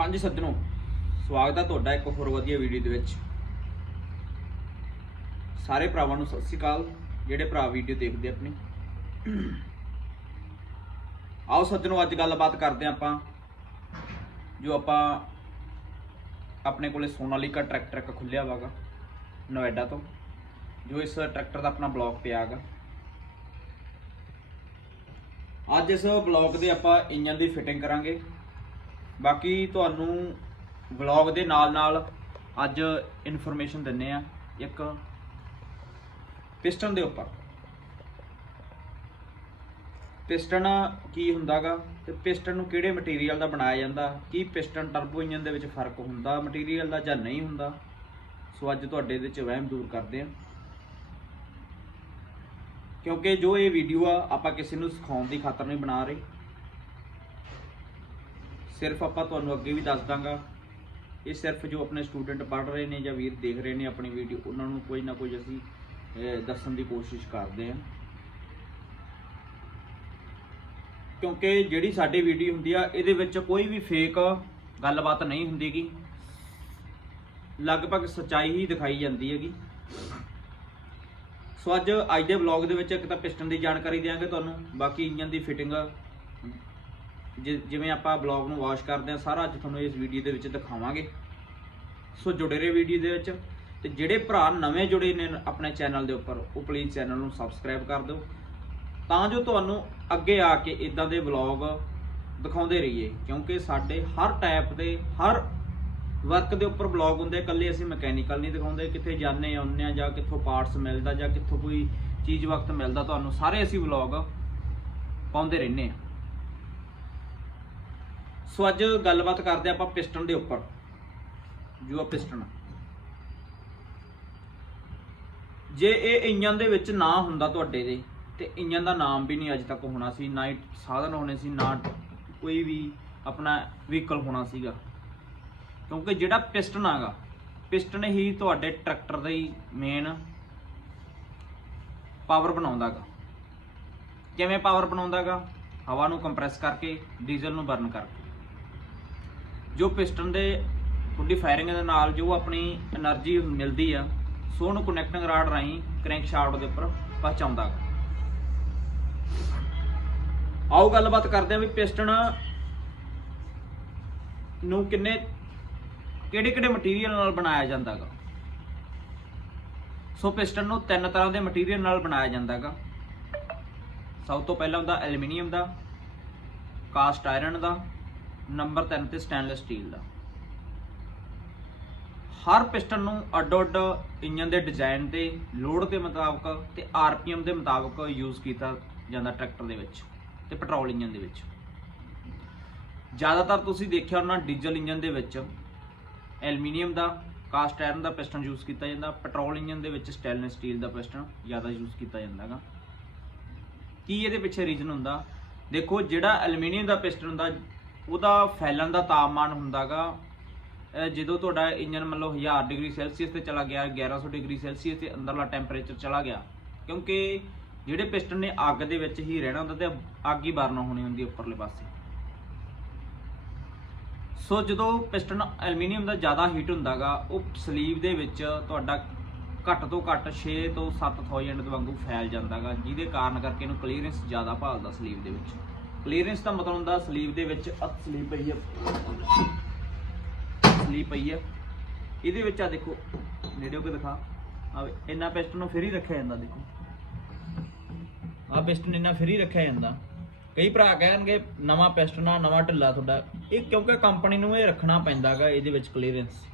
ਹਾਂਜੀ ਸੱਜਣੋ, ਸਵਾਗਤ ਹੈ ਤੁਹਾਡਾ ਇੱਕ ਹੋਰ ਵਧੀਆ ਵੀਡੀਓ ਦੇ ਵਿੱਚ। ਸਾਰੇ ਭਰਾਵਾਂ ਨੂੰ ਸਤਿ ਸ਼੍ਰੀ ਅਕਾਲ, ਜਿਹੜੇ ਭਰਾ ਵੀਡੀਓ ਦੇਖਦੇ ਆਪਣੀ। ਆਓ ਸੱਜਣੋ, ਅੱਜ ਗੱਲਬਾਤ ਕਰਦੇ ਹਾਂ ਆਪਾਂ, ਜੋ ਆਪਾਂ ਆਪਣੇ ਕੋਲੇ ਸੋਨਾਲੀਕਾ ਟਰੈਕਟਰ ਇੱਕ ਖੁੱਲਿਆ ਵਾਗਾ ਨੋਇਡਾ ਤੋਂ, ਜੋ ਇਸ ਟਰੈਕਟਰ ਦਾ ਆਪਣਾ ਬਲੌਕ ਪਿਆ ਹੈਗਾ ਅੱਜ ਇਸ ਬਲੌਕ ਦੇ ਆਪਾਂ ਇੰਜਨ ਦੀ ਫਿਟਿੰਗ ਕਰਾਂਗੇ। ਬਾਕੀ ਤੁਹਾਨੂੰ ਵਲੌਗ ਦੇ ਨਾਲ ਨਾਲ ਅੱਜ ਇਨਫੋਰਮੇਸ਼ਨ ਦਿੰਨੇ ਆ ਇੱਕ ਪਿਸਟਨ ਦੇ ਉੱਪਰ। ਪਿਸਟਨ ਕੀ ਹੁੰਦਾਗਾ ਤੇ ਪਿਸਟਨ ਨੂੰ ਕਿਹੜੇ ਮਟੀਰੀਅਲ ਦਾ ਬਣਾਇਆ ਜਾਂਦਾ, ਕੀ ਪਿਸਟਨ ਟਰਬੋ ਇੰਜਨ ਦੇ ਵਿੱਚ ਫ਼ਰਕ ਹੁੰਦਾ ਮਟੀਰੀਅਲ ਦਾ ਜਾਂ ਨਹੀਂ ਹੁੰਦਾ, ਸੋ ਅੱਜ ਤੁਹਾਡੇ ਇਹਦੇ ਚ ਵਹਿਮ ਦੂਰ ਕਰਦੇ ਆ। ਕਿਉਂਕਿ ਜੋ ਇਹ ਵੀਡੀਓ ਆ, ਆਪਾਂ ਕਿਸੇ ਨੂੰ ਸਿਖਾਉਣ ਦੀ ਖਾਤਰ ਨਹੀਂ ਬਣਾ ਰਹੇ। ਸਿਰਫ ਆਪਾਂ ਤੁਹਾਨੂੰ ਅੱਗੇ ਵੀ ਦੱਸ ਦਾਂਗਾ, ਇਹ ਸਿਰਫ ਜੋ ਆਪਣੇ ਸਟੂਡੈਂਟ ਪੜ੍ਹ ਰਹੇ ਨੇ ਜਾਂ ਵੀਰ ਦੇਖ ਰਹੇ ਨੇ ਆਪਣੀ ਵੀਡੀਓ ਉਹਨਾਂ ਨੂੰ ਕੋਈ ਨਾ ਕੋਈ ਅਸੀਂ ਦੱਸਣ ਦੀ ਕੋਸ਼ਿਸ਼ ਕਰਦੇ ਹਾਂ। ਕਿਉਂਕਿ ਜਿਹੜੀ ਸਾਡੀ ਵੀਡੀਓ ਹੁੰਦੀ ਆ, ਇਹਦੇ ਵਿੱਚ ਕੋਈ ਵੀ ਫੇਕ ਗੱਲਬਾਤ ਨਹੀਂ ਹੁੰਦੀਗੀ। ਲਗਭਗ ਸੱਚਾਈ ਹੀ ਦਿਖਾਈ ਜਾਂਦੀ ਹੈਗੀ। ਸੋ ਅੱਜ ਅੱਜ ਦੇ ਵਲੌਗ ਦੇ ਵਿੱਚ ਇੱਕ ਤਾਂ ਪਿਸਟਨ ਦੀ ਜਾਣਕਾਰੀ ਦਿਆਂਗੇ ਤੁਹਾਨੂੰ, ਬਾਕੀ ਇੰਜਨ ਦੀ ਫਿਟਿੰਗ ਜਿਵੇਂ ਆਪਾਂ ਬਲੌਗ ਨੂੰ ਵਾਸ਼ ਕਰਦੇ ਆ ਸਾਰਾ ਅੱਜ ਤੁਹਾਨੂੰ ਇਸ ਵੀਡੀਓ ਦੇ ਵਿੱਚ ਦਿਖਾਵਾਂਗੇ। ਸੋ ਜੁੜੇ ਰਹੋ ਵੀਡੀਓ ਦੇ ਵਿੱਚ ਤੇ ਜਿਹੜੇ ਭਰਾ ਨਵੇਂ ਜੁੜੇ ਨੇ ਆਪਣੇ ਚੈਨਲ ਦੇ ਉੱਪਰ, ਉਹ ਪਲੀਜ਼ ਚੈਨਲ ਨੂੰ ਸਬਸਕ੍ਰਾਈਬ ਕਰ ਦਿਓ। ਤਾਂ ਜੋ ਤੁਹਾਨੂੰ ਅੱਗੇ ਆ ਕੇ ਇਦਾਂ ਦੇ ਵਲੌਗ ਦਿਖਾਉਂਦੇ ਰਹੀਏ, ਕਿਉਂਕਿ ਸਾਡੇ ਹਰ ਟਾਈਪ ਦੇ, ਹਰ ਵਰਕ ਦੇ ਉੱਪਰ ਬਲੌਗ ਹੁੰਦੇ ਇਕੱਲੇ ਅਸੀਂ ਮਕੈਨੀਕਲ ਨਹੀਂ ਦਿਖਾਉਂਦੇ, ਕਿੱਥੇ ਜਾਂਦੇ ਆਉਂਦੇ ਆ ਜਾਂ ਕਿੱਥੋਂ ਪਾਰਟਸ ਮਿਲਦਾ ਜਾਂ ਕਿੱਥੋਂ ਕੋਈ ਚੀਜ਼ ਵਕਤ ਮਿਲਦਾ, ਤੁਹਾਨੂੰ ਸਾਰੇ ਅਸੀਂ ਵਲੌਗ ਪਾਉਂਦੇ ਰਹਿੰਦੇ ਆ ਸੋ ਅੱਜ ਗੱਲਬਾਤ ਕਰਦੇ ਆਪਾਂ ਪਿਸਟਨ ਦੇ ਉੱਪਰ ਜੋ ਆ ਪਿਸਟਨ। ਜੇ ਇਹ ਇੰਜਨ ਦੇ ਵਿੱਚ ਨਾ ਹੁੰਦਾ ਤੁਹਾਡੇ ਦੇ, ਤੇ ਇੰਜਨ ਦਾ ਨਾਮ ਵੀ ਨਹੀਂ ਅੱਜ ਤੱਕ ਹੋਣਾ ਸੀ, ਨਾ ਹੀ ਸਾਧਨ ਹੋਣੇ ਸੀ, ਨਾ ਕੋਈ ਵੀ ਆਪਣਾ ਵਹੀਕਲ ਹੋਣਾ ਸੀਗਾ। ਕਿਉਂਕਿ ਜਿਹੜਾ ਪਿਸਟਨ ਆਗਾ, ਪਿਸਟਨ ਹੀ ਤੁਹਾਡੇ ਟਰੈਕਟਰ ਦਾ ਹੀ ਮੇਨ ਪਾਵਰ ਬਣਾਉਂਦਾਗਾ ਕਿਵੇਂ ਪਾਵਰ ਬਣਾਉਂਦਾਗਾ ਹਵਾ ਨੂੰ ਕੰਪਰੈਸ ਕਰਕੇ ਡੀਜ਼ਲ ਨੂੰ ਬਰਨ ਕਰਕੇ। ਜੋ ਪਿਸਟਨ ਦੇ ਤੁਹਾਡੀ ਫਾਇਰਿੰਗ ਦੇ ਨਾਲ ਜੋ ਆਪਣੀ એનર્ਜੀ ਮਿਲਦੀ ਆ, ਸੋ ਉਹਨੂੰ ਕਨੈਕਟਿੰਗ ਰਾਡ ਰਾਹੀਂ ਕ੍ਰੈਂਕ ਸ਼ਾਫਟ ਦੇ ਉੱਪਰ ਪਹੁੰਚਾਉਂਦਾ ਆਓ ਗੱਲਬਾਤ ਕਰਦੇ ਆ ਵੀ ਪਿਸਟਨ ਨੂੰ ਕਿੰਨੇ, ਕਿਹੜੇ ਕਿਹੜੇ ਮਟੀਰੀਅਲ ਨਾਲ ਬਣਾਇਆ ਜਾਂਦਾ ਹੈਗਾ ਸੋ ਪਿਸਟਨ ਨੂੰ ਤਿੰਨ ਤਰ੍ਹਾਂ ਦੇ ਮਟੀਰੀਅਲ ਨਾਲ ਬਣਾਇਆ ਜਾਂਦਾ ਹੈਗਾ ਸਭ ਤੋਂ ਪਹਿਲਾਂ ਹੁੰਦਾ ਐਲੂਮੀਨੀਅਮ ਦਾ ਕਾਸਟ ਆਇਰਨ ਦਾ ਨੰਬਰ 3 ਤੇ ਸਟੇਨਲੈਸ ਸਟੀਲ ਦਾ। ਹਰ ਪਿਸਟਨ ਨੂੰ ਅੱਡੋ-ਅੱਡ ਇੰਜਨ ਦੇ ਡਿਜ਼ਾਈਨ ਤੇ ਲੋਡ ਦੇ ਮੁਤਾਬਕ ਤੇ ਆਰਪੀਐਮ ਦੇ ਮੁਤਾਬਕ ਯੂਜ਼ ਕੀਤਾ ਜਾਂਦਾ ਟਰੈਕਟਰ ਦੇ ਵਿੱਚ ਤੇ ਪੈਟਰੋਲ ਇੰਜਨ ਦੇ ਵਿੱਚ। ਜ਼ਿਆਦਾਤਰ ਤੁਸੀਂ ਦੇਖਿਆ ਹੋਣਾ ਡੀਜ਼ਲ ਇੰਜਨ ਦੇ ਵਿੱਚ ਐਲੂਮੀਨੀਅਮ ਦਾ, ਕਾਸਟ ਆਇਰਨ ਦਾ ਪਿਸਟਨ ਯੂਜ਼ ਕੀਤਾ ਜਾਂਦਾ, ਪੈਟਰੋਲ ਇੰਜਨ ਦੇ ਵਿੱਚ ਸਟੇਨਲੈਸ ਸਟੀਲ ਦਾ ਪਿਸਟਨ ਜ਼ਿਆਦਾ ਯੂਜ਼ ਕੀਤਾ ਜਾਂਦਾਗਾ ਕੀ ਇਹਦੇ ਪਿੱਛੇ ਰੀਜ਼ਨ ਹੁੰਦਾ? ਦੇਖੋ, ਜਿਹੜਾ ਐਲੂਮੀਨੀਅਮ ਦਾ ਪਿਸਟਨ ਹੁੰਦਾ ਉਹਦਾ ਫੈਲਣ ਦਾ ਤਾਪਮਾਨ ਹੁੰਦਾਗਾ, ਅਹ ਜਦੋਂ ਤੁਹਾਡਾ ਇੰਜਨ ਮੰਨ ਲਓ 1000 ਡਿਗਰੀ ਸੈਲਸੀਅਸ ਤੇ ਚਲਾ ਗਿਆ 1100 ਡਿਗਰੀ ਸੈਲਸੀਅਸ ਤੇ ਅੰਦਰਲਾ ਟੈਂਪਰੇਚਰ ਚਲਾ ਗਿਆ, ਕਿਉਂਕਿ ਜਿਹੜੇ ਪਿਸਟਨ ਨੇ ਅੱਗ ਦੇ ਵਿੱਚ ਹੀ ਰਹਿਣਾ ਹੁੰਦਾ ਤੇ ਅੱਗ ਹੀ ਬਰਨ ਹੋਣੀ ਹੁੰਦੀ ਉੱਪਰਲੇ ਪਾਸੇ। ਸੋ ਜਦੋਂ ਪਿਸਟਨ ਐਲੂਮੀਨੀਅਮ ਦਾ ਜ਼ਿਆਦਾ ਹੀਟ ਹੁੰਦਾਗਾ, ਉਹ ਸਲੀਵ ਦੇ ਵਿੱਚ ਤੁਹਾਡਾ ਘੱਟ ਤੋਂ ਘੱਟ 6 ਤੋਂ 7000 ਦੇ ਵਾਂਗੂ ਫੈਲ ਜਾਂਦਾਗਾ, ਜਿਹਦੇ ਕਾਰਨ ਕਰਕੇ ਇਹਨੂੰ ਕਲੀਅਰੈਂਸ ਜ਼ਿਆਦਾ ਭਾਲਦਾ ਸਲੀਵ ਦੇ ਵਿੱਚ। ਕਲੀਅਰੈਂਸ ਦਾ ਮਤਲਬ ਹੁੰਦਾ ਸਲੀਵ ਦੇ ਵਿੱਚ ਅ ਸਲੀਵ ਪਈ ਹੈ ਸਲੀਵ ਪਈ ਹੈ ਇਹਦੇ ਵਿੱਚ ਆ ਦੇਖੋ ਨੇੜਿਓ ਕੇ ਦਿਖਾ। ਆ ਇੰਨਾ ਪਿਸਟਨ ਨੂੰ ਫਿਰ ਰੱਖਿਆ ਜਾਂਦਾ, ਦੇਖੋ। ਆ ਪਿਸਟਨ ਇੰਨਾ ਫਿਰ ਰੱਖਿਆ ਜਾਂਦਾ। ਕਈ ਭਰਾ ਕਹਿਣਗੇ, ਨਵਾਂ ਪਿਸਟਨ ਆ ਨਵਾਂ ਢਿੱਲਾ ਤੁਹਾਡਾ। ਇਹ ਕਿਉਂਕਿ ਕੰਪਨੀ ਨੂੰ ਇਹ ਰੱਖਣਾ ਪੈਂਦਾਗਾ, ਇਹਦੇ ਵਿੱਚ ਕਲੀਅਰੈਂਸ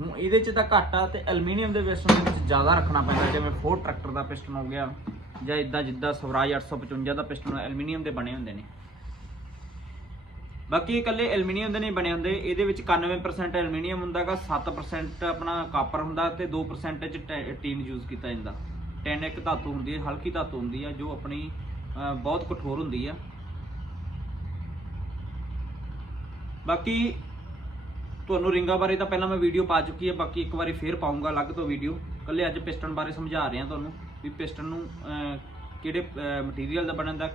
ਹੁਣ ਇਹਦੇ ਚ ਤਾਂ ਘੱਟ ਆ ਤੇ ਐਲੂਮੀਨੀਅਮ ਦੇ ਪਿਸਟਨ ਦੇ ਵਿੱਚ ਜ਼ਿਆਦਾ ਰੱਖਣਾ ਪੈਂਦਾ, ਜਿਵੇਂ ਫੋਰ ਟਰੈਕਟਰ ਦਾ ਪਿਸਟਨ ਹੋ ਗਿਆ। ਜਾਂ ਇਦਾਂ ਜਿੱਦਾਂ ਸਵਰਾਜ 855 ਦਾ ਪਿਸਟਨ ਐਲੂਮੀਨੀਅਮ ਦੇ ਬਣੇ ਹੁੰਦੇ ਨੇ। ਬਾਕੀ ਇਹ ਇਕੱਲੇ ਐਲੂਮੀਨੀਅਮ ਦੇ ਨਹੀਂ ਬਣੇ ਹੁੰਦੇ, ਇਹਦੇ ਵਿੱਚ 91% ਐਲੂਮੀਨੀਅਮ ਹੁੰਦਾਗਾ 7% ਆਪਣਾ ਕਾਪਰ ਹੁੰਦਾ ਤੇ 2% ਚ ਟੈ- ਟੀਨ ਯੂਜ਼ ਕੀਤਾ ਜਾਂਦਾ। ਟੈਨ ਇੱਕ ਧਾਤੂ ਹੁੰਦੀ ਹੈ, ਹਲਕੀ ਧਾਤੂ ਹੁੰਦੀ ਹੈ ਜੋ ਆਪਣੀ ਬਹੁਤ ਕਠੋਰ ਹੁੰਦੀ ਆ। ਬਾਕੀ ਤੁਹਾਨੂੰ ਰਿੰਗਾਂ ਬਾਰੇ ਤਾਂ ਪਹਿਲਾਂ ਮੈਂ ਵੀਡੀਓ ਪਾ ਚੁੱਕੀ ਹੈ ਬਾਕੀ ਇੱਕ ਵਾਰੀ ਫੇਰ ਪਾਉਂਗਾ ਅਲੱਗ ਤੋਂ ਵੀਡੀਓ ਕੱਲੇ ਅੱਜ ਪਿਸਟਨ ਬਾਰੇ ਸਮਝਾ ਰਿਹਾ ਤੁਹਾਨੂੰ। ਵੀ ਪਿਸਟਨ ਨੂੰ ਕਿਹੜੇ ਮਟੀਰੀਅਲ ਦਾ ਬਣਨ ਦਾ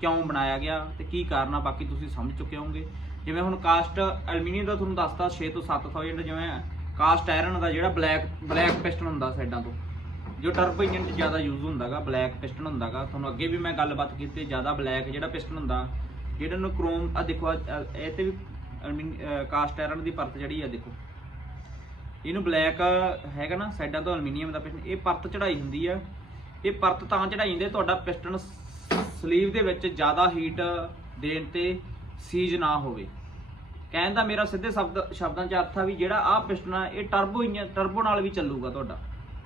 ਕਿਉਂ ਬਣਾਇਆ ਗਿਆ ਤੇ ਕੀ ਕਾਰਨ ਆ, ਬਾਕੀ ਤੁਸੀਂ ਸਮਝ ਚੁੱਕੇ ਹੋਵੋਗੇ। ਜਿਵੇਂ ਹੁਣ ਕਾਸਟ ਐਲੂਮੀਨੀਅਮ ਦਾ ਤੁਹਾਨੂੰ ਦੱਸਤਾ 6 ਤੋਂ 7000 ਜਿਵੇਂ ਕਾਸਟ ਆਇਰਨ ਦਾ ਜਿਹੜਾ ਬਲੈਕ ਬਲੈਕ ਪਿਸਟਨ ਹੁੰਦਾ ਸਾਈਡਾਂ ਤੋਂ, ਜੋ ਟਰਬੋ ਇੰਜਨ 'ਚ ਜ਼ਿਆਦਾ ਯੂਜ਼ ਹੁੰਦਾਗਾ ਬਲੈਕ ਪਿਸਟਨ ਹੁੰਦਾਗਾ। ਤੁਹਾਨੂੰ ਅੱਗੇ ਵੀ ਮੈਂ ਗੱਲਬਾਤ ਕੀਤੀ, ਜ਼ਿਆਦਾ ਬਲੈਕ ਜਿਹੜਾ ਪਿਸਟਨ ਹੁੰਦਾ ਜਿਹੜਾ ਨੂੰ ਕ੍ਰੋਮ ਆ ਦੇਖੋ, ਆਹ- ਇਹ ਤੇ ਵੀ ਕਾਸਟ ਆਇਰਨ ਦੀ ਪਰਤ ਜਿਹੜੀ ਆ, ਦੇਖੋ। ਇਹਨੂੰ ਬਲੈਕ ਹੈਗਾ ਨਾ ਸਾਈਡਾਂ ਤੋਂ ਅਲਮੀਨੀਅਮ ਦਾ ਪਿਸਟਨ ਇਹ ਪਰਤ ਚੜਾਈ ਹੁੰਦੀ ਆ। ਇਹ ਪਰਤ ਤਾਂ ਚੜਾਈ ਹੁੰਦੀ ਤੁਹਾਡਾ ਪਿਸਟਨ ਸਲੀਵ ਦੇ ਵਿੱਚ ਜ਼ਿਆਦਾ ਹੀਟ ਦੇਣ ਤੇ ਸੀਜ ਨਾ ਹੋਵੇ। ਕਹਿਣ ਦਾ ਮੇਰਾ ਸਿੱਧੇ ਸ਼ਬਦ, ਸ਼ਬਦਾਂ 'ਚ ਅਰਥ ਆ ਵੀ ਜਿਹੜਾ ਆਹ ਪਿਸਟਨ ਆ, ਇਹ ਟਰਬੋ ਇੰਜਨ ਟਰਬੋ ਨਾਲ ਵੀ ਚੱਲੂਗਾ ਤੁਹਾਡਾ।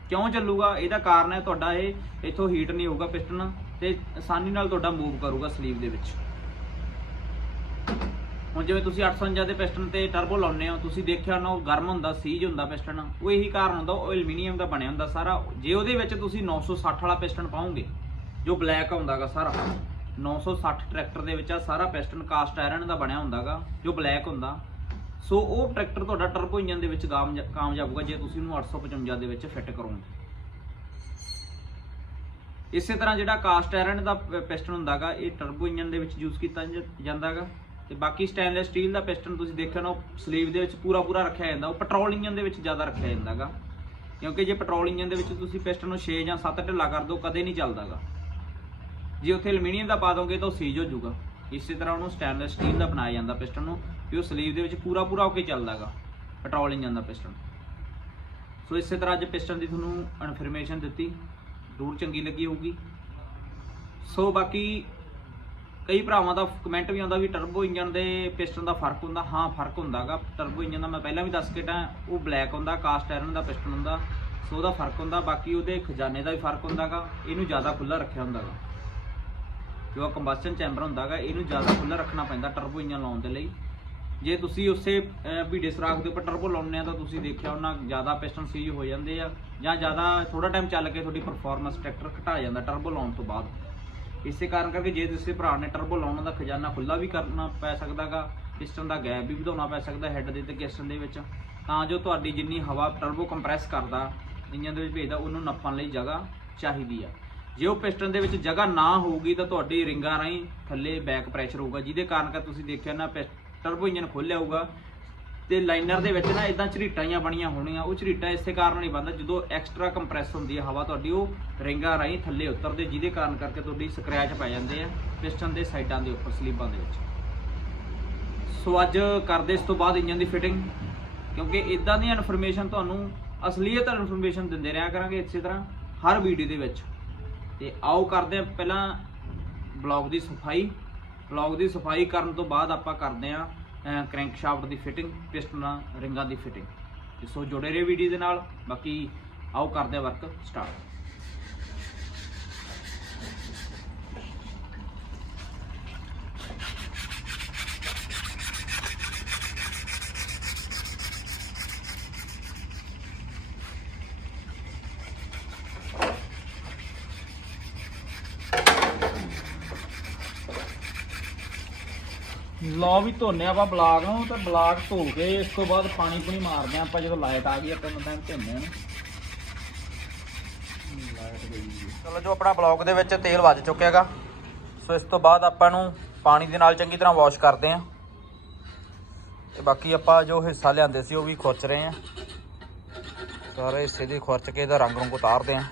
ਕਿਉਂ ਚੱਲੂਗਾ? ਇਹਦਾ ਕਾਰਨ ਹੈ ਤੁਹਾਡਾ ਇਹ, ਇੱਥੋਂ ਹੀਟ ਨਹੀਂ ਹੋਊਗਾ ਪਿਸਟਨ ਤੇ ਆਸਾਨੀ ਨਾਲ ਤੁਹਾਡਾ ਮੂਵ ਕਰੂਗਾ ਸਲੀਵ ਦੇ ਵਿੱਚ। ਹੁਣ ਜਿਵੇਂ ਤੁਸੀਂ 850 ਦੇ ਪਿਸਟਨ ਤੇ ਟਰਬੋ ਲਾਉਂਦੇ ਹੋ, ਤੁਸੀਂ ਦੇਖਿਆ ਹੋਣਾ ਉਹ ਗਰਮ ਹੁੰਦਾ, ਸੀਜ ਹੁੰਦਾ ਪਿਸਟਨ, ਉਹ ਇਹੀ ਕਾਰਨ ਹੁੰਦਾ, ਉਹ ਐਲੂਮੀਨੀਅਮ ਦਾ ਬਣਿਆ ਹੁੰਦਾ ਸਾਰਾ। ਜੇ ਉਹਦੇ ਵਿੱਚ ਤੁਸੀਂ 960 ਵਾਲਾ ਪਿਸਟਨ ਪਾਉਂਗੇ ਜੋ ਬਲੈਕ ਹੁੰਦਾਗਾ ਸਾਰਾ 960 ਟਰੈਕਟਰ ਦੇ ਵਿੱਚ ਆ ਸਾਰਾ ਪਿਸਟਨ ਕਾਸਟ ਆਇਰਨ ਦਾ ਬਣਿਆ ਹੁੰਦਾਗਾ, ਜੋ ਬਲੈਕ ਹੁੰਦਾ। ਸੋ ਉਹ ਟਰੈਕਟਰ ਤੁਹਾਡਾ ਟਰਬੋ ਇੰਜਨ ਦੇ ਵਿੱਚ ਕਾਮਯਾ- ਕਾਮਯਾਬ ਹੋਊਗਾ, ਜੇ ਤੁਸੀਂ ਉਹਨੂੰ 855 ਦੇ ਵਿੱਚ ਫਿੱਟ ਕਰੋਗੇ। ਇਸੇ ਤਰ੍ਹਾਂ ਜਿਹੜਾ ਕਾਸਟ ਆਇਰਨ ਦਾ ਪਿਸਟਨ ਹੁੰਦਾਗਾ, ਇਹ ਟਰਬੋ ਇੰਜਨ ਦੇ ਵਿੱਚ ਯੂਜ਼ ਕੀਤਾ ਜ- ਜਾਂਦਾਗਾ। ਤੇ ਬਾਕੀ ਸਟੇਨਲੈਸ ਸਟੀਲ ਦਾ ਪਿਸਟਨ ਤੁਸੀਂ ਦੇਖਿਆ ਨਾ ਸਲੀਵ ਦੇ ਵਿੱਚ ਪੂਰਾ ਪੂਰਾ ਰੱਖਿਆ ਜਾਂਦਾ, ਉਹ ਪੈਟਰੋਲ ਇੰਜਨ ਦੇ ਵਿੱਚ ਜ਼ਿਆਦਾ ਰੱਖਿਆ ਜਾਂਦਾਗਾ। ਕਿਉਂਕਿ ਜੇ ਪੈਟਰੋਲ ਇੰਜਨ ਦੇ ਵਿੱਚ ਤੁਸੀਂ ਪਿਸਟਨ ਨੂੰ 6 ਜਾਂ 7 ਢਿੱਲਾ ਕਰ ਦਿਓ, ਕਦੇ ਨਹੀਂ ਚੱਲਦਾਗਾ। ਜੇ ਉੱਥੇ ਐਲੂਮੀਨੀਅਮ ਦਾ ਪਾ ਦੋਗੇ ਤਾਂ ਉਹ ਸੀਜ ਹੋ ਜਾਊਗਾ। ਇਸੇ ਤਰ੍ਹਾਂ ਉਹਨੂੰ ਸਟੇਨਲੈਸ ਸਟੀਲ ਦਾ ਬਣਾਇਆ ਜਾਂਦਾ ਪਿਸਟਨ ਨੂੰ ਕਿ ਉਹ ਸਲੀਵ ਦੇ ਵਿੱਚ ਪੂਰਾ ਪੂਰਾ ਹੋ ਕੇ ਚੱਲਦਾਗਾ ਪੈਟਰੋਲ ਇੰਜਨ ਦਾ ਪਿਸਟਨ ਸੋ ਇਸੇ ਤਰ੍ਹਾਂ ਅੱਜ ਪਿਸਟਨ ਦੀ ਤੁਹਾਨੂੰ ਇਨਫੋਰਮੇਸ਼ਨ ਦਿੱਤੀ, ਜ਼ਰੂਰ ਚੰਗੀ ਲੱਗੀ ਹੋਊਗੀ। ਸੋ ਬਾਕੀ ਕਈ ਭਰਾਵਾਂ ਦਾ ਕਮੈਂਟ ਵੀ ਆਉਂਦਾ ਵੀ ਟਰਬੋ ਇੰਜਨ ਦੇ ਪਿਸਟਨ ਦਾ ਫ਼ਰਕ ਹੁੰਦਾ। ਹਾਂ ਫ਼ਰਕ ਹੁੰਦਾਗਾ। ਟਰਬੋ ਇੰਜਨ ਦਾ ਮੈਂ ਪਹਿਲਾਂ ਵੀ ਦੱਸ ਕੇ ਟਾਂ ਉਹ ਬਲੈਕ ਹੁੰਦਾ ਕਾਸਟ ਆਇਰਨ ਦਾ ਪਿਸਟਨ ਹੁੰਦਾ ਸੋ ਉਹਦਾ ਫ਼ਰਕ ਹੁੰਦਾ। ਬਾਕੀ ਉਹਦੇ ਖਜ਼ਾਨੇ ਦਾ ਵੀ ਫ਼ਰਕ ਹੁੰਦਾਗਾ। ਇਹਨੂੰ ਜ਼ਿਆਦਾ ਖੁੱਲਾ ਰੱਖਿਆ ਹੁੰਦਾਗਾ। ਜੋ ਕੰਬਸਸ਼ਨ ਚੈਂਬਰ ਹੁੰਦਾਗਾ ਇਹਨੂੰ ਜ਼ਿਆਦਾ ਖੁੱਲਾ ਰੱਖਣਾ ਪੈਂਦਾ ਟਰਬੋ ਇੰਜਨ ਲਾਉਣ ਦੇ ਲਈ। ਜੇ ਤੁਸੀਂ ਉਸੇ ਅਹ, ਸਰਾਖ ਦੇ ਉੱਪਰ ਟਰਬੋ ਲਾਉਂਦੇ ਆ ਤਾਂ ਤੁਸੀਂ ਦੇਖਿਆ ਉਹਨਾਂ ਜ਼ਿਆਦਾ ਪਿਸਟਨ ਸੀਜ ਹੋ ਜਾਂਦੇ ਆ ਜਾਂ ਜ਼ਿਆਦਾ ਥੋੜਾ ਟਾਈਮ ਚੱਲ ਕੇ ਤੁਹਾਡੀ ਪਰਫਾਰਮੈਂਸ ਟਰੈਕਟਰ ਘਟਾ ਜਾਂਦਾ ਟਰਬੋ ਲਾਉਣ ਤੋਂ ਬਾਅਦ। ਇਸੇ ਕਾਰਨ ਕਰਕੇ ਜੇ ਤੁਸੀਂ ਭਰਾ ਨੇ ਟਰਬੋ ਲਾਉਣਾ ਦਾ ਖਜ਼ਾਨਾ ਖੁੱਲਾ ਵੀ ਕਰਨਾ ਪੈ ਸਕਦਾਗਾ ਪਿਸਟਨ ਦਾ ਗੈਪ ਵੀ ਵਧਾਉਣਾ ਪੈ ਸਕਦਾ ਹੈੱਡ ਦੇ ਤੇ ਪਿਸਟਨ ਦੇ ਵਿੱਚ, ਤਾਂ ਜੋ ਤੁਹਾਡੀ ਜਿੰਨੀ ਹਵਾ ਟਰਬੋ ਕੰਪਰੈਸ ਕਰਦਾ ਇੰਜਨ ਦੇ ਵਿੱਚ ਭੇਜਦਾ, ਉਹਨੂੰ ਨੱਪਣ ਲਈ ਜਗ੍ਹਾ ਚਾਹੀਦੀ ਆ। ਜੇ ਉਹ ਪਿਸਟਨ ਦੇ ਵਿੱਚ ਜਗ੍ਹਾ ਨਾ ਹੋਊਗੀ ਤਾਂ ਤੁਹਾਡੀ ਰਿੰਗਾਂ ਰਾਹੀਂ ਥੱਲੇ ਬੈਕ ਪ੍ਰੈਸ਼ਰ ਹੋਊਗਾ, ਜਿਹਦੇ ਕਾਰਨ ਕਿ ਤੁਸੀਂ ਦੇਖਿਆ ਨਾ ਟਰਬੋ ਇੰਜਨ ਖੋਲਿਆ ਹੋਊਗਾ ਤੇ ਲਾਈਨਰ ਦੇ ਵਿੱਚ ਨਾ ਇਦਾਂ ਝਰੀਟਾਂ ਬਣੀਆਂ ਹੋਣੀਆਂ, ਉਹ ਝਰੀਟਾਂ ਇਸੇ ਕਾਰਨ ਨਹੀਂ ਬਣਦਾ, ਜਦੋਂ ਐਕਸਟਰਾ ਕੰਪਰੈਸ ਹੁੰਦੀ ਹੈ ਹਵਾ ਤੁਹਾਡੀ, ਉਹ ਰਿੰਗਾਂ ਰਾਹੀਂ ਥੱਲੇ ਉਤਰਦੇ, ਜਿਹਦੇ ਕਾਰਨ ਕਰਕੇ ਤੁਹਾਡੀ ਸਕ੍ਰੈਚ ਪੈ ਜਾਂਦੇ ਆ ਪਿਸਟਨ ਦੇ ਸਾਈਡਾਂ ਦੇ ਉੱਪਰ ਸਲੀਬਾਂ ਦੇ ਵਿੱਚ। ਸੋ ਅੱਜ ਕਰਦੇ ਇਸ ਤੋਂ ਬਾਅਦ ਇੰਜਨ ਦੀ ਫਿਟਿੰਗ ਕਿਉਂਕਿ ਇਦਾਂ ਦੀ ਇਨਫੋਰਮੇਸ਼ਨ ਤੁਹਾਨੂੰ, ਅਸਲੀਅਤ ਇਨਫੋਰਮੇਸ਼ਨ ਦਿੰਦੇ ਰਿਹਾ ਕਰਾਂਗੇ ਇਸੇ ਤਰ੍ਹਾਂ, ਹਰ ਵੀਡੀਓ ਦੇ ਵਿੱਚ। ਤੇ ਆਓ ਕਰਦੇ ਹਾਂ ਪਹਿਲਾਂ ਬਲੌਗ ਦੀ ਸਫ਼ਾਈ। ਬਲੌਗ ਦੀ ਸਫ਼ਾਈ ਕਰਨ ਤੋਂ ਬਾਅਦ ਆਪਾਂ ਕਰਦੇ ਹਾਂ ਕ੍ਰੈਂਕ ਸ਼ਾਫਟ ਦੀ ਫਿਟਿੰਗ ਪਿਸਟਨਾਂ ਰਿੰਗਾਂ ਦੀ ਫਿਟਿੰਗ ਤੇ ਸੋ ਜੁੜੇ ਰਹੋ ਵੀਡੀਓ ਦੇ ਨਾਲ। ਬਾਕੀ ਆਓ ਕਰਦੇ ਵਰਕ ਸਟਾਰਟ ਲਓ ਵੀ ਧੋਨੇ ਆਪਾਂ ਬਲਾਕ ਨੂੰ, ਤੇ ਬਲਾਕ ਧੋ ਕੇ ਇਸ ਤੋਂ ਬਾਅਦ ਪਾਣੀ ਪੂਣੀ ਮਾਰਦੇ ਆ ਆਪਾਂ ਜਦੋਂ ਲਾਈਟ ਆ ਗਈ ਆਪਾਂ ਨੂੰ ਟਾਈਮ ਧੋਨੇ ਆ ਚਲੋ ਜੋ ਆਪਣਾ ਬਲੌਕ ਦੇ ਵਿੱਚ ਤੇਲ ਵੱਜ ਚੁੱਕਿਆਗਾ, ਸੋ ਇਸ ਤੋਂ ਬਾਅਦ ਆਪਾਂ ਨੂੰ ਪਾਣੀ ਦੇ ਨਾਲ ਚੰਗੀ ਤਰ੍ਹਾਂ ਵਾਸ਼ ਕਰਦੇ ਆ। ਤੇ ਬਾਕੀ ਆਪਾਂ ਜੋ ਹਿੱਸਾ ਲਿਆਂਦੇ ਸੀ ਉਹ ਵੀ ਖੁਰਚ ਰਹੇ ਆ। ਸਾਰੇ ਹਿੱਸੇ ਦੀ ਖੁਰਚ ਕੇ ਇਹਦਾ ਰੰਗ ਰੰਗ ਉਤਾਰਦੇ ਆ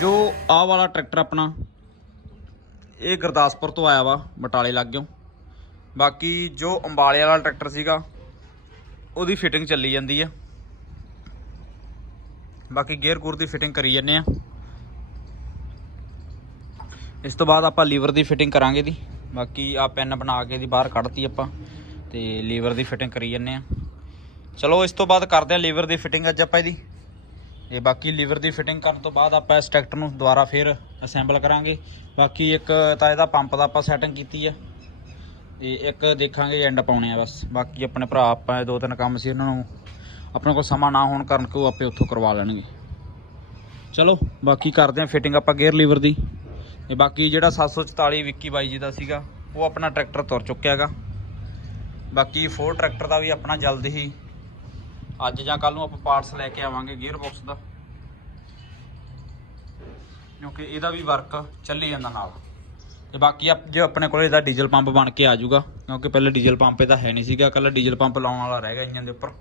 ਜੋ ਆਹ ਵਾਲਾ ਟਰੈਕਟਰ ਆਪਣਾ, ਇਹ ਗੁਰਦਾਸਪੁਰ ਤੋਂ ਆਇਆ ਵਾ, ਬਟਾਲੇ ਲੱਗਿਓ। ਬਾਕੀ ਜੋ ਅੰਬਾਲੇ ਵਾਲਾ ਟਰੈਕਟਰ ਸੀਗਾ, ਉਹਦੀ ਫਿਟਿੰਗ ਚੱਲੀ ਜਾਂਦੀ ਆ। ਬਾਕੀ ਗੇਅਰ ਗੂਰ ਦੀ ਫਿਟਿੰਗ ਕਰੀ ਜੰਨੇ ਆ। ਇਸ ਤੋਂ ਬਾਅਦ ਆਪਾਂ ਲੀਵਰ ਦੀ ਫਿਟਿੰਗ ਕਰਾਂਗੇ ਦੀ ਬਾਕੀ ਆ ਪੈਨ ਬਣਾ ਕੇ ਦੀ ਬਾਹਰ ਕੱਢਤੀ ਆਪਾਂ, ਤੇ ਲੀਵਰ ਦੀ ਫਿਟਿੰਗ ਕਰੀ ਜੰਨੇ ਆ। ਚਲੋ, ਇਸ ਤੋਂ ਬਾਅਦ ਕਰਦੇ ਆ ਲੀਵਰ ਦੀ ਫਿਟਿੰਗ ਅੱਜ ਆਪਾਂ ਇਹਦੀ। ਇਹ ਬਾਕੀ ਲੀਵਰ ਦੀ ਫਿਟਿੰਗ ਕਰਨ ਤੋਂ ਬਾਅਦ ਆਪਾਂ ਇਸ ਟਰੈਕਟਰ ਨੂੰ ਦੁਬਾਰਾ ਫੇਰ ਅਸੈਂਬਲ ਕਰਾਂਗੇ। ਬਾਕੀ ਇੱਕ ਤਾਂ ਇਹਦਾ ਪੰਪ ਦਾ ਆਪਾਂ ਸੈਟਿੰਗ ਕੀਤੀ ਆ ਤੇ ਇੱਕ ਦੇਖਾਂਗੇ ਐਂਡ ਪਾਉਣੇ ਆ ਬਸ। ਬਾਕੀ ਆਪਣੇ ਭਰਾ ਆਪਾਂ ਦੋ ਤਿੰਨ ਕੰਮ ਸੀ ਉਹਨਾਂ ਨੂੰ ਆਪਣੇ ਕੋਲ ਸਮਾਂ ਨਾ ਹੋਣ ਕਾਰਨ ਕਿ ਉਹ ਆਪੇ ਉੱਥੋਂ ਕਰਵਾ ਲੈਣਗੇ। ਚਲੋ, ਬਾਕੀ ਕਰਦੇ ਆ ਫਿਟਿੰਗ ਆਪਾਂ ਗੇਅਰ ਲੀਵਰ ਦੀ। ਤੇ ਬਾਕੀ ਜਿਹੜਾ 744 ਵਿੱਕੀ ਬਾਈ ਜੀ ਦਾ ਸੀਗਾ, ਉਹ ਆਪਣਾ ਟਰੈਕਟਰ ਤੁਰ ਚੁੱਕਿਆ ਹੈਗਾ। ਬਾਕੀ ਫੋਰ ਟਰੈਕਟਰ ਦਾ ਵੀ ਆਪਣਾ ਜਲਦ ਹੀ ਅੱਜ ਜਾਂ ਕੱਲ ਨੂੰ ਆਪਾਂ ਪਾਰਟਸ ਲੈ ਕੇ ਆਵਾਂਗੇ ਗੇਅਰ ਬਾਕਸ ਦਾ। ਕਿਉਂਕਿ ਇਹਦਾ ਵੀ ਵਰਕ ਚੱਲੀ ਜਾਂਦਾ ਨਾਲ। ਤੇ ਬਾਕੀ ਆਪ ਜੇ ਆਪਣੇ ਕੋਲ ਇਹਦਾ ਡੀਜ਼ਲ ਪੰਪ ਬਣ ਕੇ ਆ ਜਾਊਗਾ, ਕਿਉਂਕਿ ਪਹਿਲੇ ਡੀਜ਼ਲ ਪੰਪ ਇਹਦਾ ਹੈ ਨਹੀਂ ਸੀਗਾ ਕੱਲਾ ਡੀਜ਼ਲ ਪੰਪ ਲਾਉਣ ਵਾਲਾ ਰਹਿ ਗਿਆ ਇਹਨਾਂ ਦੇ ਉੱਪਰ।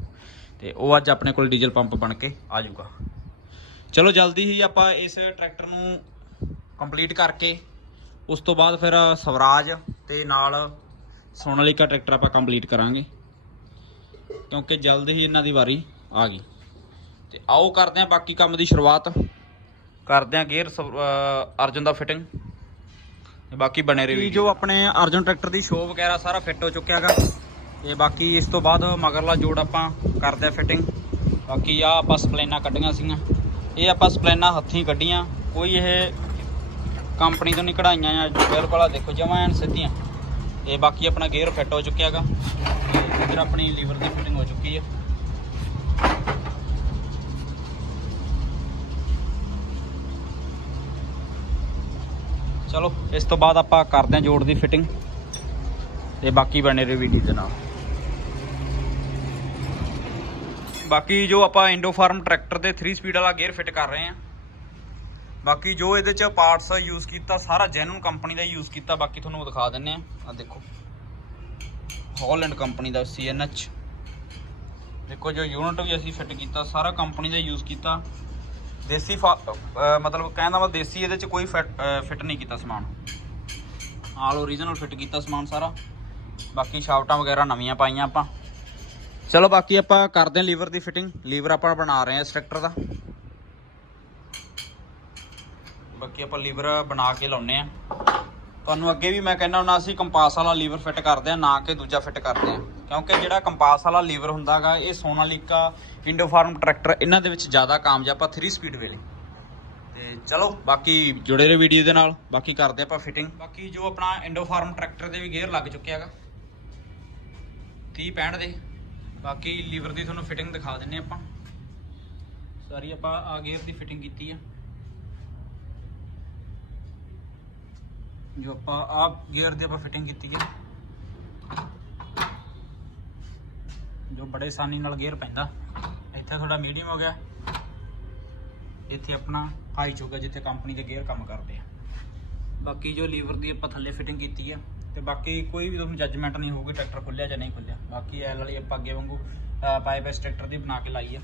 ਤੇ ਉਹ ਅੱਜ ਆਪਣੇ ਕੋਲ ਡੀਜ਼ਲ ਪੰਪ ਬਣ ਕੇ ਆ ਜਾਊਗਾ। ਚਲੋ ਜਲਦੀ ਹੀ ਆਪਾਂ ਇਸ ਟਰੈਕਟਰ ਨੂੰ ਕੰਪਲੀਟ ਕਰਕੇ, ਉਸ ਤੋਂ ਬਾਅਦ ਫਿਰ ਸਵਰਾਜ ਤੇ ਨਾਲ ਸੋਨਾਲੀਕਾ ਟਰੈਕਟਰ ਆਪਾਂ ਕੰਪਲੀਟ ਕਰਾਂਗੇ। ਕਿਉਂਕਿ ਜਲਦ ਹੀ ਇਹਨਾਂ ਦੀ ਵਾਰੀ ਆ ਗਈ। ਤੇ ਆਓ ਕਰਦੇ ਹਾਂ ਬਾਕੀ ਕੰਮ ਦੀ ਸ਼ੁਰੂਆਤ। ਕਰਦੇ ਹਾਂ ਗੇਅਰ ਅਰਜਨ ਦਾ ਫਿਟਿੰਗ ਤੇ ਬਾਕੀ ਬਣੇ ਰਹੀ ਜੋ ਆਪਣੇ ਅਰਜਨ ਟਰੈਕਟਰ ਦੀ ਸ਼ੋ ਵਗੈਰਾ ਸਾਰਾ ਫਿੱਟ ਹੋ ਚੁੱਕਿਆ ਹੈਗਾ। ਤੇ ਬਾਕੀ ਇਸ ਤੋਂ ਬਾਅਦ ਮਗਰਲਾ ਜੋੜ ਆਪਾਂ ਕਰਦੇ ਆ ਫਿਟਿੰਗ ਬਾਕੀ ਆ ਆਪਾਂ ਸਪਲੇਨਾਂ ਕੱਢੀਆਂ ਸੀਗੀਆਂ। ਇਹ ਆਪਾਂ ਸਪਲੇਨਾਂ ਹੱਥੀਂ ਕੱਢੀਆਂ। ਕੋਈ ਇਹ ਕੰਪਨੀ ਤੋਂ ਨਹੀਂ ਕਢਾਈਆਂ ਆ ਬਿਲਕੁਲ ਆ ਦੇਖੋ ਜਮਾਂ ਐਨ ਸਿੱਧੀਆਂ। ਤੇ ਬਾਕੀ ਆਪਣਾ ਗੇਅਰ ਫਿੱਟ ਹੋ ਚੁੱਕਿਆ ਹੈਗਾ ਤੇ ਇੱਧਰ ਆਪਣੀ ਲੀਵਰ ਦੀ ਫਿਟਿੰਗ ਹੋ ਚੁੱਕੀ ਹੈ। ਚਲੋ, ਇਸ ਤੋਂ ਬਾਅਦ ਆਪਾਂ ਕਰਦੇ ਹਾਂ ਜੋੜ ਦੀ ਫਿਟਿੰਗ ਤੇ ਬਾਕੀ ਬਣੇ ਰਹੋ ਵੀਡੀਓ ਦੇ ਨਾਲ। ਬਾਕੀ ਜੋ ਆਪਾਂ ਇੰਡੋ ਫਾਰਮ ਟਰੈਕਟਰ ਦੇ 3 ਸਪੀਡ ਵਾਲਾ ਗੇਅਰ ਫਿੱਟ ਕਰ ਰਹੇ ਹਾਂ। ਬਾਕੀ ਜੋ ਇਹਦੇ ਚ ਪਾਰਟਸ ਯੂਜ਼ ਕੀਤਾ, ਸਾਰਾ ਜੈਨੂਨ ਕੰਪਨੀ ਦਾ ਯੂਜ਼ ਕੀਤਾ, ਬਾਕੀ ਤੁਹਾਨੂੰ ਦਿਖਾ ਦਿੰਨੇ ਆ ਆ ਦੇਖੋ। ਹਾਲੈਂਡ ਕੰਪਨੀ ਦਾ CNH ਦੇਖੋ ਜੋ ਯੂਨਿਟ ਵੀ ਅਸੀਂ ਫਿੱਟ ਕੀਤਾ, ਸਾਰਾ ਕੰਪਨੀ ਦਾ ਯੂਜ਼ ਕੀਤਾ। ਦੇਸੀ ਫਾ- ਅਹ ਮਤਲਬ ਕਹਿੰਦਾ ਵਾ ਦੇਸੀ ਇਹਦੇ ਚ ਕੋਈ ਫਿੱਟ ਨਹੀਂ ਕੀਤਾ ਸਮਾਨ। ਆਲ ਓਰੀਜਨਲ ਫਿੱਟ ਕੀਤਾ ਸਮਾਨ ਸਾਰਾ। ਬਾਕੀ ਸ਼ਾਫਟਾਂ ਵਗੈਰਾ ਨਵੀਆਂ ਪਾਈਆਂ ਆਪਾਂ। ਚਲੋ, ਬਾਕੀ ਆਪਾਂ ਕਰਦੇ ਹਾਂ ਲੀਵਰ ਦੀ ਫਿਟਿੰਗ ਲੀਵਰ ਆਪਾਂ ਬਣਾ ਰਹੇ ਹਾਂ ਇਸ ਟਰੈਕਟਰ ਦਾ। ਬਾਕੀ ਆਪਾਂ ਲੀਵਰ ਬਣਾ ਕੇ ਲਾਉਨੇ ਆ ਤੁਹਾਨੂੰ ਅੱਗੇ ਵੀ ਮੈਂ ਕਹਿੰਦਾ ਹੁੰਦਾ, ਅਸੀਂ ਕੰਪਾਸ ਵਾਲਾ ਲੀਵਰ ਫਿੱਟ ਕਰਦੇ ਆ ਨਾ ਕਿ ਦੂਜਾ ਫਿੱਟ ਕਰਦੇ ਆ ਕਿਉਂਕਿ ਜਿਹੜਾ ਕੰਪਾਸ ਵਾਲਾ ਲੀਵਰ ਹੁੰਦਾਗਾ ਇਹ ਸੋਨਾਲੀਕਾ ਇੰਡੋਫਾਰਮ ਟਰੈਕਟਰ ਇਹਨਾਂ ਦੇ ਵਿੱਚ ਜ਼ਿਆਦਾ ਕਾਮਯਾਬ ਆ 3 ਸਪੀਡ ਵੇਲੇ। ਤੇ ਚਲੋ, ਬਾਕੀ ਜੁੜੇ ਰਹੋ ਵੀਡੀਓ ਦੇ ਨਾਲ, ਬਾਕੀ ਕਰਦੇ ਆਪਾਂ ਫਿਟਿੰਗ ਬਾਕੀ ਜੋ ਆਪਣਾ ਇੰਡੋਫਾਰਮ ਟਰੈਕਟਰ ਦੇ ਵੀ ਗੇਅਰ ਲੱਗ ਚੁੱਕਿਆ ਹੈਗਾ 30 65 ਦੇ। ਬਾਕੀ ਲੀਵਰ ਦੀ ਤੁਹਾਨੂੰ ਫਿਟਿੰਗ ਦਿਖਾ ਦਿੰਨੇ ਆਪਾਂ। ਸਾਰੀ ਆਪਾਂ ਆ ਗੇਅਰ ਦੀ ਫਿਟਿੰਗ ਕੀਤੀ ਆ। ਜੋ ਆਪਾਂ ਆ ਗੇਅਰ ਦੀ ਆਪਾਂ ਫਿਟਿੰਗ ਕੀਤੀ ਹੈ ਜੋ ਬੜੇ ਆਸਾਨੀ ਨਾਲ ਗੇਅਰ ਪੈਂਦਾ ਇੱਥੇ ਥੋੜਾ ਮੀਡੀਅਮ ਹੋ ਗਿਆ ਇੱਥੇ ਆਪਣਾ ਹਾਈ ਚੁੱਕਾ ਜਿੱਥੇ ਕੰਪਨੀ ਦੇ ਗੇਅਰ ਕੰਮ ਕਰਦੇ ਆ ਬਾਕੀ ਜੋ ਲੀਵਰ ਦੀ ਆਪਾਂ ਥੱਲੇ ਫਿਟਿੰਗ ਕੀਤੀ ਆ ਤੇ ਬਾਕੀ ਕੋਈ ਵੀ ਤੁਹਾਨੂੰ ਜੱਜਮੈਂਟ ਨਹੀਂ ਹੋਊਗੀ ਟਰੈਕਟਰ ਖੁੱਲਿਆ ਜਾਂ ਨਹੀਂ ਖੁੱਲਿਆ ਬਾਕੀ ਐਲ ਵਾਲੀ ਆਪਾਂ ਅੱਗੇ ਵਾਂਗੂ ਪਾਈਪ ਇਸ ਟਰੈਕਟਰ ਦੀ ਬਣਾ ਕੇ ਲਾਈ ਆ